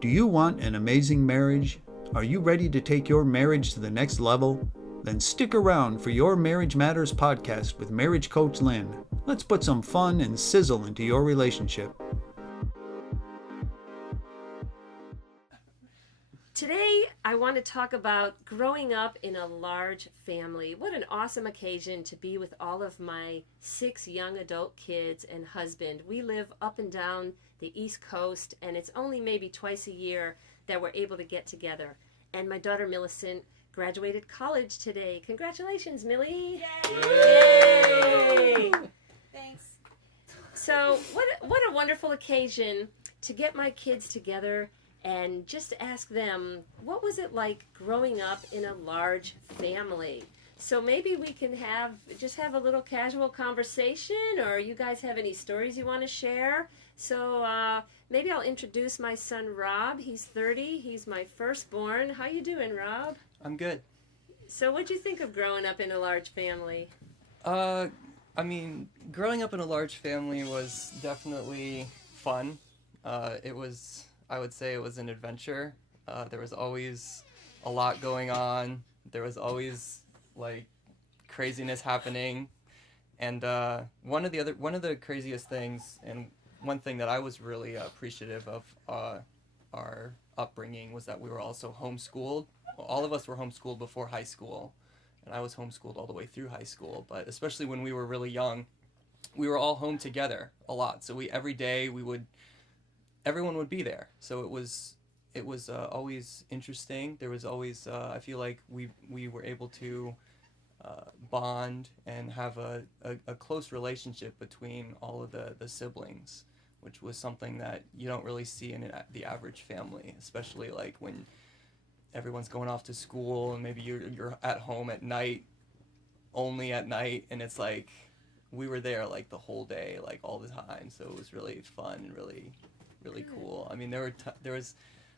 Do you want an amazing marriage? Are you ready to take your marriage to the next level? Then stick around for your Marriage Matters podcast with marriage coach Lynn. Let's put some fun and sizzle into your relationship. Today, I want to talk about growing up in a large family. What an awesome occasion to be with all of my 6 young adult kids and husband. We live up and down the East Coast, and it's only maybe twice a year that we're able to get together. And my daughter Millicent graduated college today. Congratulations, Millie! Yay! Yay! Thanks. So what a wonderful occasion to get my kids together and just ask them, what was it like growing up in a large family? So maybe we can have a little casual conversation, or you guys have any stories you want to share. So maybe I'll introduce my son Rob. He's 30. He's my firstborn. How you doing, Rob? I'm good. So what'd you think of growing up in a large family? I mean, growing up in a large family was definitely fun. I would say it was an adventure. There was always a lot going on. There was always like craziness happening. And one of the craziest things, and one thing that I was really appreciative of our upbringing, was that we were also homeschooled. Well, all of us were homeschooled before high school, and I was homeschooled all the way through high school. But especially when we were really young, we were all home together a lot. So every day everyone would be there. So it was always interesting. There was always I feel like we were able to bond and have a close relationship between all of the siblings, which was something that you don't really see in the average family, especially like when everyone's going off to school and maybe you're at home at night, only at night, and it's like we were there like the whole day, like all the time. So it was really fun and really cool. I mean, there was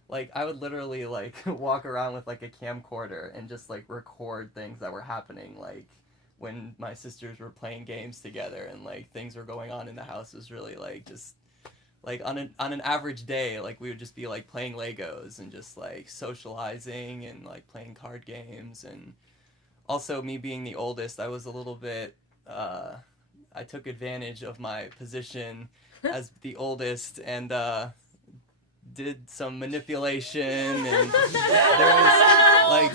like, I would literally like walk around with like a camcorder and just like record things that were happening, like when my sisters were playing games together and like things were going on in the house. It was really like just like on an average day, like we would just be like playing Legos and just like socializing and like playing card games. And also, me being the oldest, I was a little bit I took advantage of my position as the oldest and did some manipulation, and there was like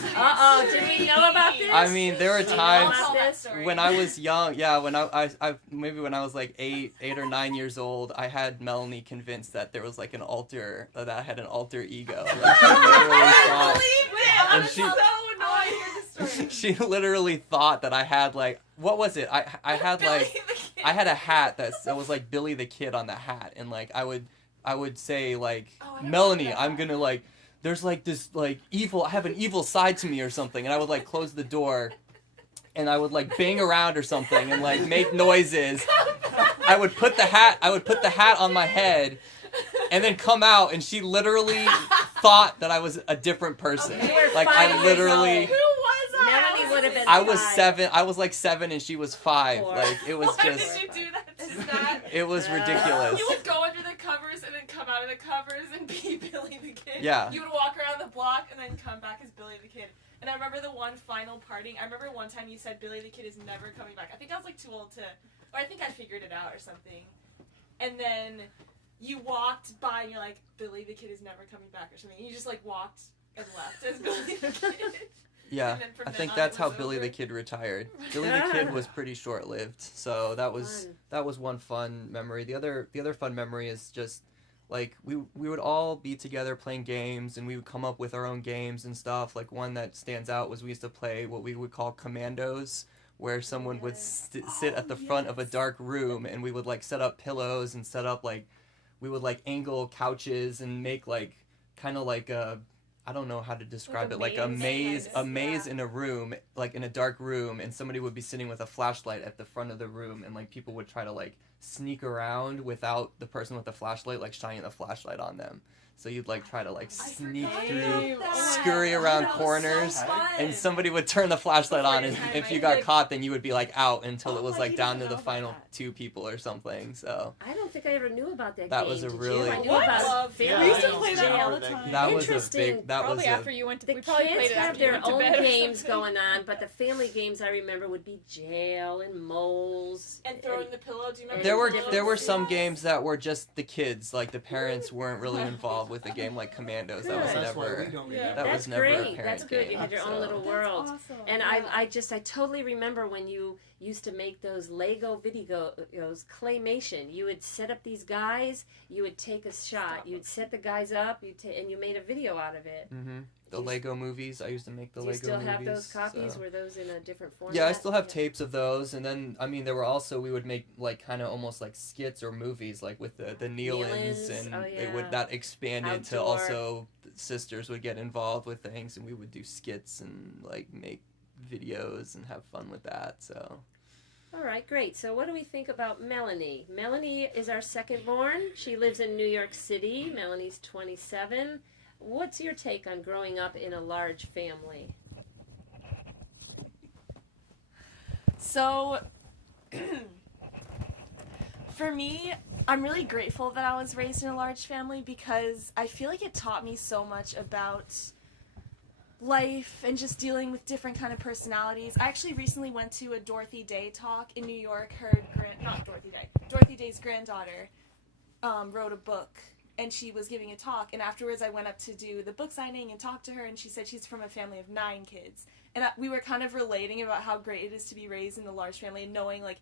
Did we know about this? I mean, there were times when I was young, when I maybe when I was like 8 or 9 years old, I had Melanie convinced that there was like an alter, that I had an alter ego. Like, she literally thought that I had like, what was it? I had like, I had a hat that was like Billy the Kid on the hat, and like I would say like, Melanie, I'm gonna like, there's like this like evil, I have an evil side to me or something, and I would like close the door, and I would like bang around or something and like make noises. I would put the hat on my head, and then come out, and she literally thought that I was a different person. Like I literally. Melanie would have been I was 5. 7. I was like 7, and she was 5. 4. Like it was Why just. did you do that to that? It was ridiculous. You would go under the covers and then come out of the covers and be Billy the Kid. Yeah. You would walk around the block and then come back as Billy the Kid. And I remember the one final parting. I remember one time you said Billy the Kid is never coming back. I think I was like too old to, or I think I figured it out or something. And then you walked by and you're like, Billy the Kid is never coming back or something. And you just like walked and left as Billy the Kid. Yeah, I think that's how Billy the Kid retired. Billy the Kid was pretty short-lived, so that was one fun memory. The other fun memory is just like we would all be together playing games, and we would come up with our own games and stuff. Like one that stands out was we used to play what we would call commandos, where someone would sit at the front of a dark room, and we would like set up pillows and set up like, we would like angle couches and make like kind of like a, I don't know how to describe it, like a maze in a room, like in a dark room, and somebody would be sitting with a flashlight at the front of the room, and like people would try to like sneak around without the person with the flashlight like shining the flashlight on them. So you'd like try to like sneak forgot through, about that. scurry around That was so corners, fun. and somebody would turn the flashlight Before on, your and time, if I you got did. caught, then you would be like out until it Oh, was I like down didn't to the know about final that. 2 people or something. So I don't think I ever knew about that That game. was a Did really- you? I knew What? about Yeah, We used to I play don't that all the remember that time. game. that was a Interesting. big. That was Probably a, after you went to, The we probably kids played it have after you their went to own bed or games something. going on, but the family games I remember would be jail and moles. And throwing the pillow. Do you remember? There were the pillow? there were some Yes. games that were just the kids, like the parents weren't really involved with the game, like Commandos. That was Good. That's why never. we don't Yeah. remember. That That's was never a great. parent That's good. You game, had your own so- little world. That's awesome. And Yeah. I totally remember when you used to make those Lego videos, claymation. You would set up these guys, you would take a shot, you'd set the guys up, and you made a video out of it. Mm-hmm. The Do you- Lego movies. I used to make the Do you Lego still movies. have those copies? so- Were those in a different format? Yeah, I still have tapes of those, and then I mean there were also we would make like kind of almost like skits or movies like with the kneel-ins, Kneel-ins, and oh, it would yeah. that expanded to Outdoor. also sisters would get involved with things, and we would do skits and like make videos and have fun with that. So All right, great. So what do we think about Melanie? Melanie is our second born. She lives in New York City. Melanie's 27. What's your take on growing up in a large family? So, for me, I'm really grateful that I was raised in a large family because I feel like it taught me so much about life and just dealing with different kind of personalities. I actually recently went to a Dorothy Day talk in New York. Dorothy Day's granddaughter wrote a book, and she was giving a talk, and afterwards I went up to do the book signing and talk to her, and she said she's from a family of 9 kids. And we were kind of relating about how great it is to be raised in a large family and knowing, like,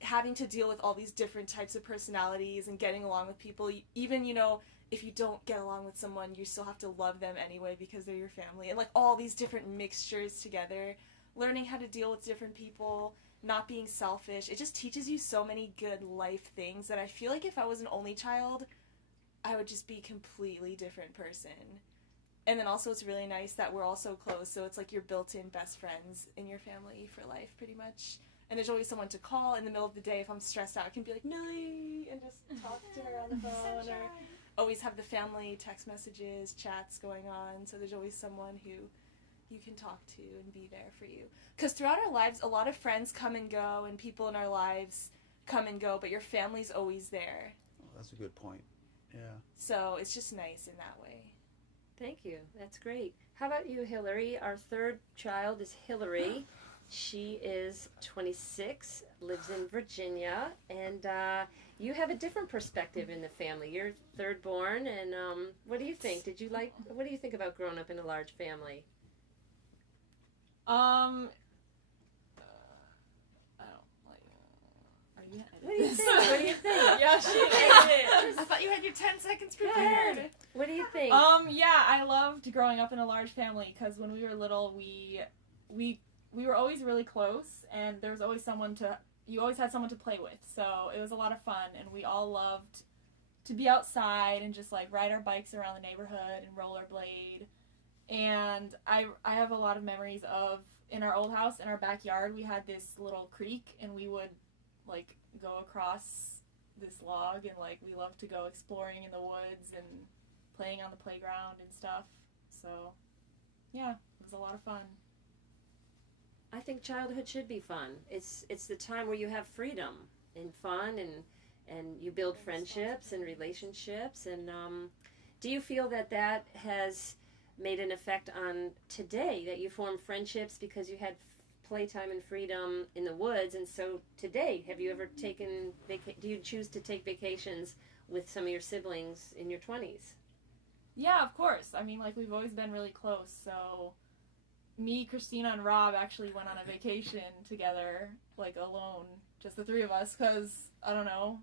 having to deal with all these different types of personalities and getting along with people. Even, you know, if you don't get along with someone, you still have to love them anyway because they're your family. And, like, all these different mixtures together. Learning how to deal with different people, not being selfish. It just teaches you so many good life things that I feel like if I was an only child, I would just be a completely different person. And then also it's really nice that we're all so close, so it's like you're built-in best friends in your family for life, pretty much. And there's always someone to call in the middle of the day if I'm stressed out. I can be like, Millie, and just talk to her on the phone, or always have the family text messages, chats going on, so there's always someone who you can talk to and be there for you. Because throughout our lives, a lot of friends come and go, and people in our lives come and go, but your family's always there. Oh, that's a good point. Yeah. So it's just nice in that way. Thank you. That's great. How about you, Hillary? Our third child is Hillary. She is 26, lives in Virginia, and you have a different perspective in the family. You're third born, and what do you think? What do you think about growing up in a large family? I don't like. Are you? What do you think? What do you think? Yeah, she did. I thought you had your 10 seconds Go prepared. ahead. What do you think? Yeah, I loved growing up in a large family because when we were little, we were always really close, and there was always you always had someone to play with. So it was a lot of fun, and we all loved to be outside and just like ride our bikes around the neighborhood and rollerblade. And I have a lot of memories of in our old house in our backyard we had this little creek, and we would like go across this log, and like we loved to go exploring in the woods and playing on the playground and stuff. So yeah, it was a lot of fun. I think childhood should be fun. It's the time where you have freedom and fun, and you build friendships and relationships. And do you feel that has made an effect on today, that you form friendships because you had playtime and freedom in the woods? And so today, have you ever taken do you choose to take vacations with some of your siblings in your 20s? Yeah, of course. I mean, like, we've always been really close, so me, Christina, and Rob actually went on a vacation together, like, alone, just the 3 of us, because, I don't know,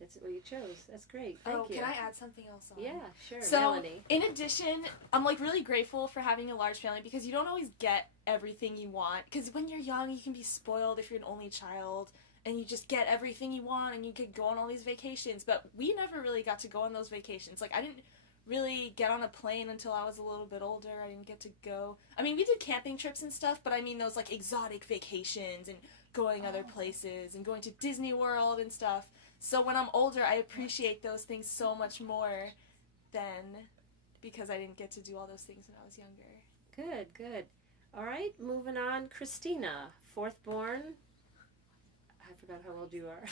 That's what you chose. That's great. Thank you. Can I add something else on? Yeah, sure. So, Melanie. in addition, I'm, like, really grateful for having a large family because you don't always get everything you want. Because when you're young, you can be spoiled if you're an only child, and you just get everything you want, and you could go on all these vacations. But we never really got to go on those vacations. Like, I didn't really get on a plane until I was a little bit older. I didn't get to go. I mean, we did camping trips and stuff, but I mean those, like, exotic vacations and going other places and going to Disney World and stuff. So when I'm older, I appreciate those things so much more than because I didn't get to do all those things when I was younger. Good, good. All right, moving on. Christina, fourth born. I forgot how old you are.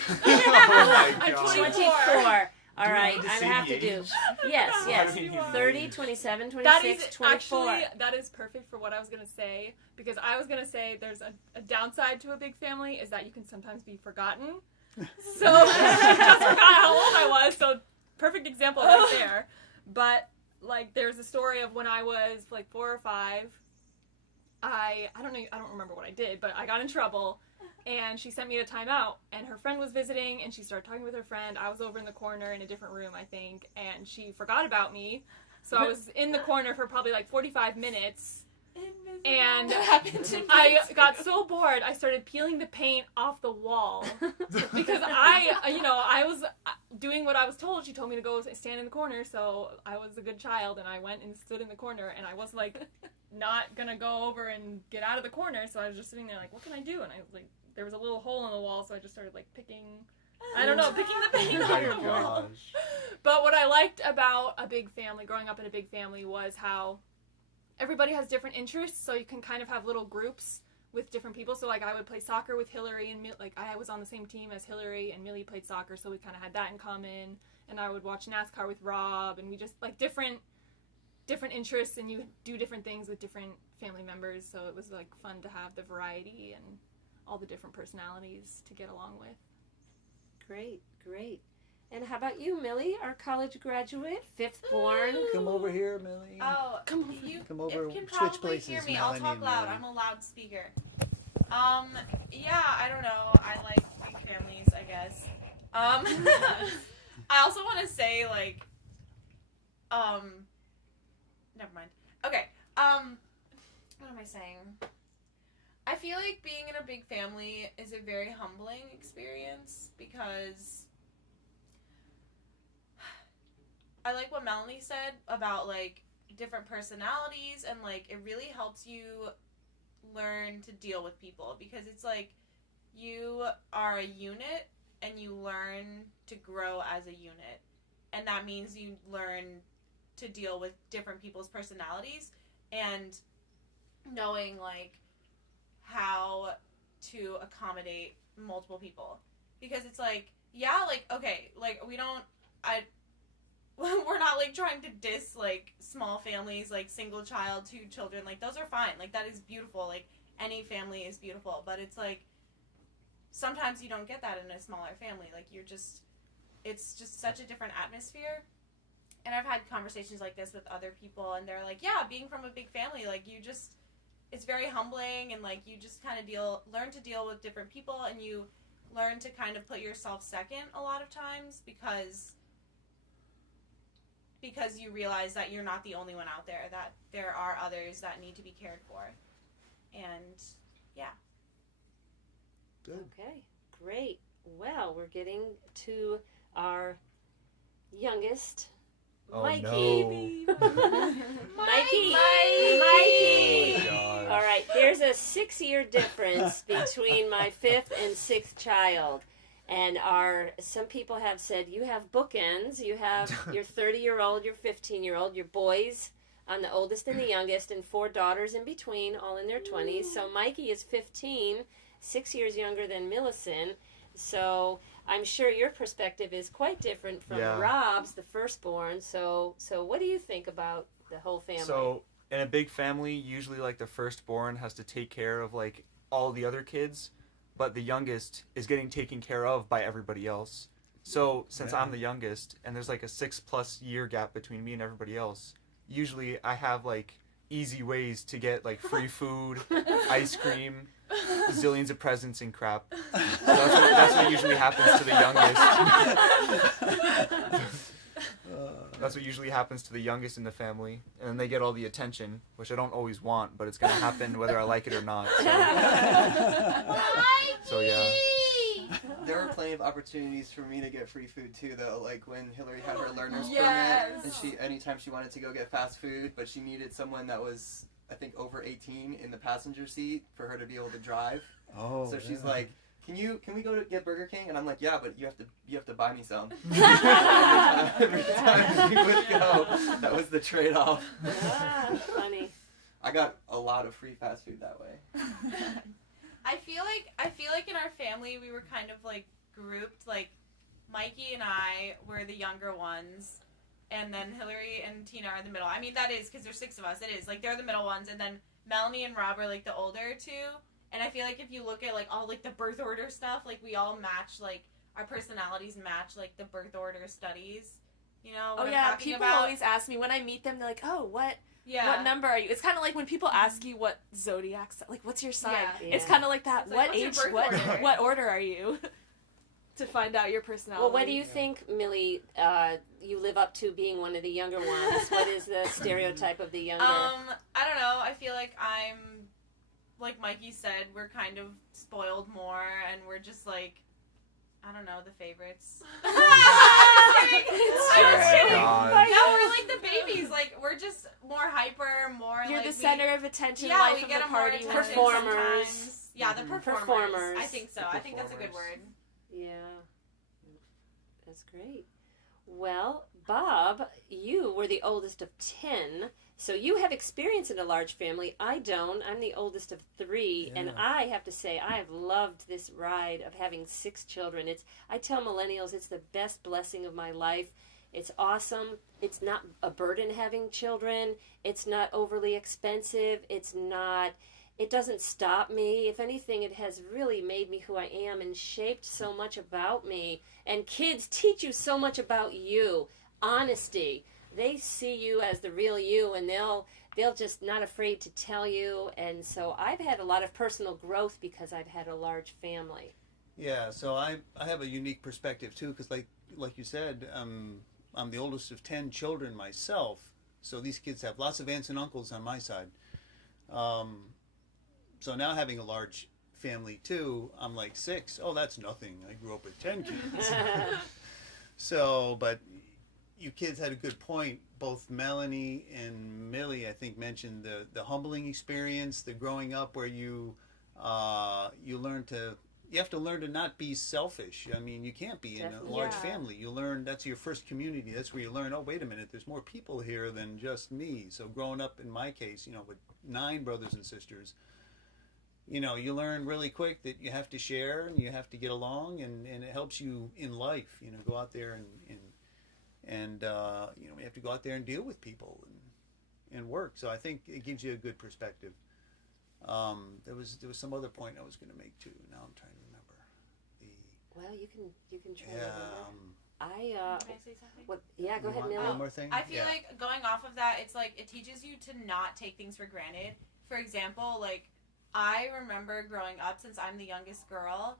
I'm 24. 24. All right, to I say have the to do. age? Yes, yes. I mean, 30, 27, That 26, is 24. actually, that is perfect for what I was going to say, because I was going to say there's a downside to a big family is that you can sometimes be forgotten. So I just forgot how old I was, so perfect example right there. But like there's a story of when I was like 4 or 5, I don't remember what I did, but I got in trouble. And she sent me to timeout, and her friend was visiting, and she started talking with her friend. I was over in the corner in a different room, I think, and she forgot about me. So I was in the corner for probably like 45 minutes, and I got so bored, I started peeling the paint off the wall. Because I was doing what I was told. She told me to go stand in the corner, so I was a good child, and I went and stood in the corner, and I was like not gonna go over and get out of the corner, so I was just sitting there like, what can I do? And I was like, there was a little hole in the wall, so I just started like picking the paint off the wall. But what I liked about a big family, growing up in a big family, was how everybody has different interests, so you can kind of have little groups with different people. So like I would play soccer with Hillary, and like I was on the same team as Hillary, and Millie played soccer, so we kind of had that in common. And I would watch NASCAR with Rob, and we just like different interests, and you do different things with different family members, so it was like fun to have the variety and all the different personalities to get along with. Great, great. And how about you, Millie, our college graduate, fifth born? Come over here, Millie. Oh, You Come over. can Switch probably places, hear me. Melanie I'll talk and loud. Millie. I'm a loudspeaker. Yeah, I don't know. I like big families, I guess. I also want to say, like, never mind. Okay, what am I saying? I feel like being in a big family is a very humbling experience because I like what Melanie said about, like, different personalities, and, like, it really helps you learn to deal with people because it's like you are a unit and you learn to grow as a unit, and that means you learn to deal with different people's personalities and knowing, like, how to accommodate multiple people, because it's like, yeah, like, okay, like, we're not, like, trying to diss, like, small families, like, single child, 2 children, like, those are fine, like, that is beautiful, like, any family is beautiful, but it's like, sometimes you don't get that in a smaller family, like, it's just such a different atmosphere. And I've had conversations like this with other people, and they're like, yeah, being from a big family, like, it's very humbling, and, like, you just kind of learn to deal with different people, and you learn to kind of put yourself second a lot of times because you realize that you're not the only one out there, that there are others that need to be cared for. And, yeah. Good. Okay, great. Well, we're getting to our youngest, Oh, Mikey. no. Mikey. Oh, gosh. All right, there's a 6-year difference between my 5th and 6th child. And some people have said, you have bookends. You have your 30-year-old, your 15-year-old, your boys, I'm the oldest and the youngest, and 4 daughters in between, all in their 20s. So Mikey is 15, 6 years younger than Millicent. So I'm sure your perspective is quite different from Rob's, the firstborn. So what do you think about the whole family? So in a big family, usually like the firstborn has to take care of like all the other kids, but the youngest is getting taken care of by everybody else. So since I'm the youngest and there's like a 6+ year gap between me and everybody else, usually I have like easy ways to get like free food, ice cream, zillions of presents and crap. So that's what usually happens to the youngest. That's what usually happens to the youngest in the family, and then they get all the attention, which I don't always want, but it's gonna happen whether I like it or not. So yeah. There were plenty of opportunities for me to get free food too, though. Like when Hillary had her learner's Yes. permit, and anytime she wanted to go get fast food, but she needed someone that was, I think, over 18 in the passenger seat for her to be able to drive. Oh, So she's like, can we go to get Burger King? And I'm like, yeah, but you have to buy me some. Every time we would go, that was the trade-off. Funny. I got a lot of free fast food that way. I feel like in our family we were kind of like grouped. Like Mikey and I were the younger ones, and then Hillary and Tina are the middle. I mean, that is because there's 6 of us. It is like they're the middle ones, and then Melanie and Rob are like the older two. And I feel like if you look at like all like the birth order stuff, like we all match, like our personalities match like the birth order studies. You know? Oh what I'm yeah, talking people about? always ask me when I meet them. They're like, "Oh, what Yeah. number are you?" It's kind of like when people ask you what zodiac, like what's your sign. Yeah. It's kind of like that. It's like, What what's your age? birth What order? what order are you? To find out your personality. Well, what do you think, Millie, you live up to being one of the younger ones? What is the stereotype of the younger? I don't know. I feel like I'm, like Mikey said, we're kind of spoiled more, and we're just like, I don't know, the favorites. I was kidding. God. No, we're like the babies. Like, we're just more hyper, more You're like the center of attention. Yeah, life we of get the them more party. attention Performers. sometimes. Yeah, the performers. Performers. I think so. I think that's a good word. Yeah, that's great. Well, Bob, you were the oldest of 10, so you have experience in a large family. I don't. I'm the oldest of 3, and I have to say I have loved this ride of having 6 children. I tell millennials it's the best blessing of my life. It's awesome. It's not a burden having children. It's not overly expensive. It doesn't stop me. If anything, it has really made me who I am and shaped so much about me. And kids teach you so much about you. Honesty. They see you as the real you, and they'll just not afraid to tell you. And so I've had a lot of personal growth because I've had a large family. Yeah, so I have a unique perspective too, because like you said, I'm the oldest of 10 children myself. So these kids have lots of aunts and uncles on my side. So now having a large family too, I'm like 6. Oh, that's nothing. I grew up with 10 kids. So, but you kids had a good point. Both Melanie and Millie, I think, mentioned the humbling experience, the growing up where you have to learn to not be selfish. I mean, you can't be in a large family. You learn, that's your first community. That's where you learn, oh, wait a minute, there's more people here than just me. So growing up, in my case, with 9 brothers and sisters, you learn really quick that you have to share and you have to get along, and it helps you in life, go out there and we have to go out there and deal with people and work. So I think it gives you a good perspective. There was some other point I was going to make too. Now I'm trying to remember. Well, you can try to Yeah. remember. Can I say something? What? Yeah, go ahead, One Millie. more thing. I feel Yeah. like going off of that, it's like it teaches you to not take things for granted. For example, like I remember growing up, since I'm the youngest girl,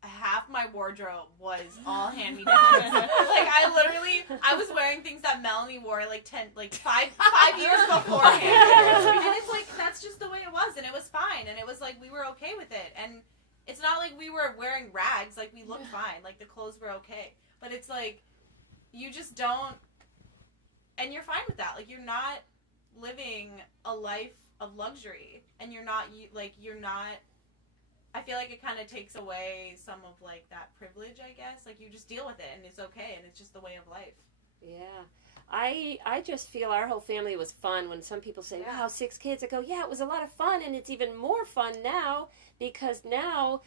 half my wardrobe was all hand-me-downs. I was wearing things that Melanie wore five years beforehand. And it's like, that's just the way it was, and it was fine, and it was like, we were okay with it. And it's not like we were wearing rags, like we looked fine, like the clothes were okay. But it's like, you just don't, and you're fine with that. Like, you're not living a life of luxury, and you're not, I feel like it kind of takes away some of, like, that privilege, I guess. Like, you just deal with it, and it's okay, and it's just the way of life. Yeah. I just feel our whole family was fun. When some people say, wow, 6 kids, I go, yeah, it was a lot of fun, and it's even more fun now, because now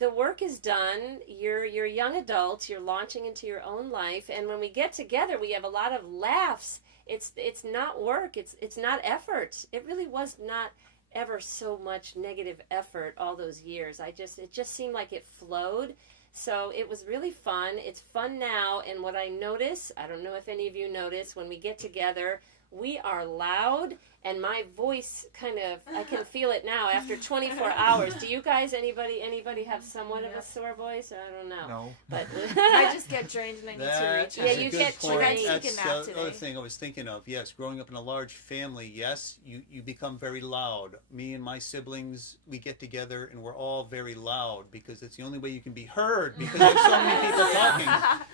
the work is done. You're young adults. You're launching into your own life, and when we get together, we have a lot of laughs. It's not work. It's not effort. It really was not ever so much negative effort all those years. It just seemed like it flowed. So it was really fun. It's fun now, and what I notice, I don't know if any of you notice, when we get together, we are loud, and my voice I can feel it now after 24 hours. Do you guys, anybody have somewhat of a sore voice? I don't know. No. But I just get drained and I need to That's reach out. you a good get point. trained. That's Taken out the today. other thing I was thinking of. Yes, growing up in a large family, yes, you become very loud. Me and my siblings, we get together and we're all very loud because it's the only way you can be heard, because there's so many people talking.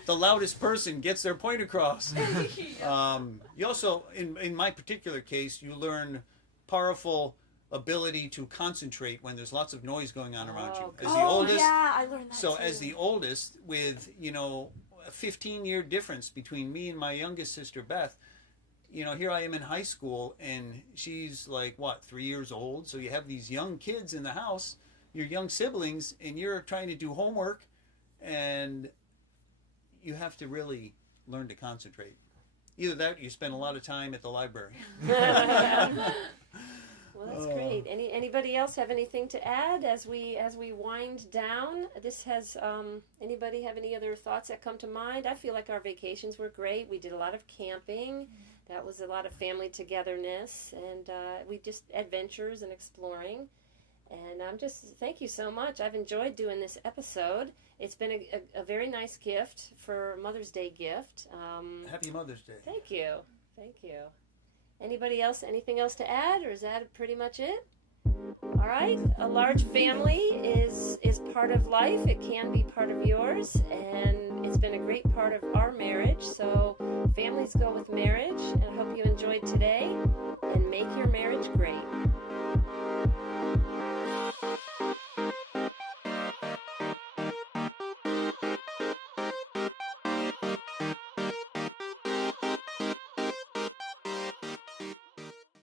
The loudest person gets their point across. You also, in my particular case, you learn powerful ability to concentrate when there's lots of noise going on around you. Oh, As the oldest, yeah, I learned that so too. as the oldest, with a 15-year difference between me and my youngest sister Beth, here I am in high school, and she's like, 3 years old. So you have these young kids in the house, your young siblings, and you're trying to do homework, and you have to really learn to concentrate. Either that or you spend a lot of time at the library. Well, that's great. Anybody else have anything to add as we wind down? This has anybody have any other thoughts that come to mind? I feel like our vacations were great. We did a lot of camping. That was a lot of family togetherness, and we just adventures and exploring. And thank you so much. I've enjoyed doing this episode. It's been a very nice gift for Mother's Day gift. Happy Mother's Day. Thank you. Anybody else, anything else to add, or is that pretty much it? All right. A large family is part of life. It can be part of yours, and it's been a great part of our marriage. So families go with marriage, and I hope you enjoyed today, and make your marriage great.